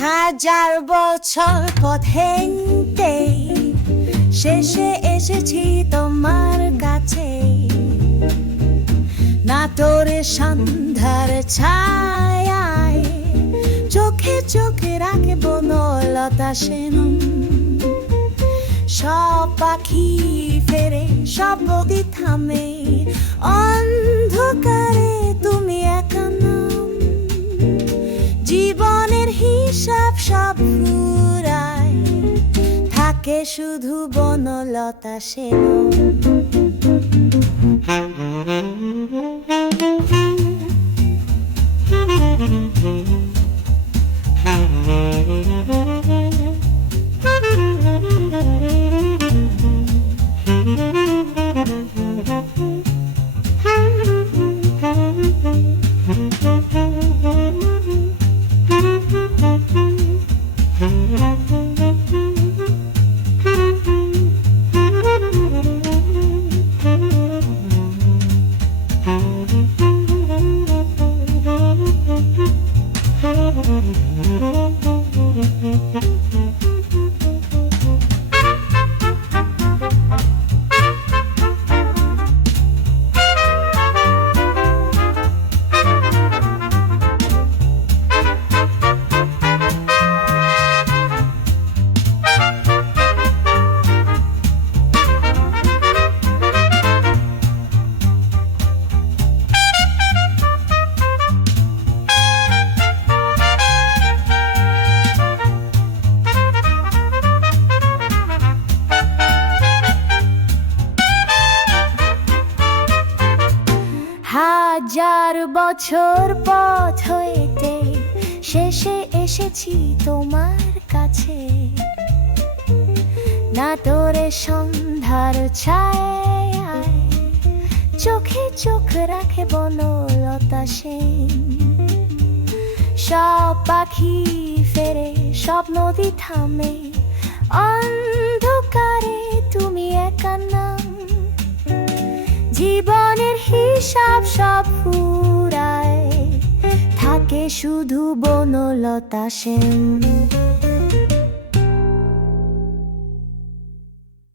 হাজার বছর পথ শেষে এসেছি তোমার কাছে। না তোরে সন্ধ্যার ছায় চোখে চোখে রাখে বনলতা সেন। সব পাখি ফেরে সব নদী থামে। অন্ধকারে তুমি একা নাম জীবনের হিসাব সব ফুরায়। থাকে শুধু বনলতা সেন Thank you. হাজার বছর পথ হইতে শেষে এসেছি তোমার কাছে। না তোরে সন্ধ্যার ছায় চোখে চোখ রাখে বনলতা সেন। সব পাখি ফেরে, সব নদী থামে। অন্ধকারে তুমি একা নাম। জীবনের হিসাব সব ফুরায়। থাকে শুধু বনলতা সেন।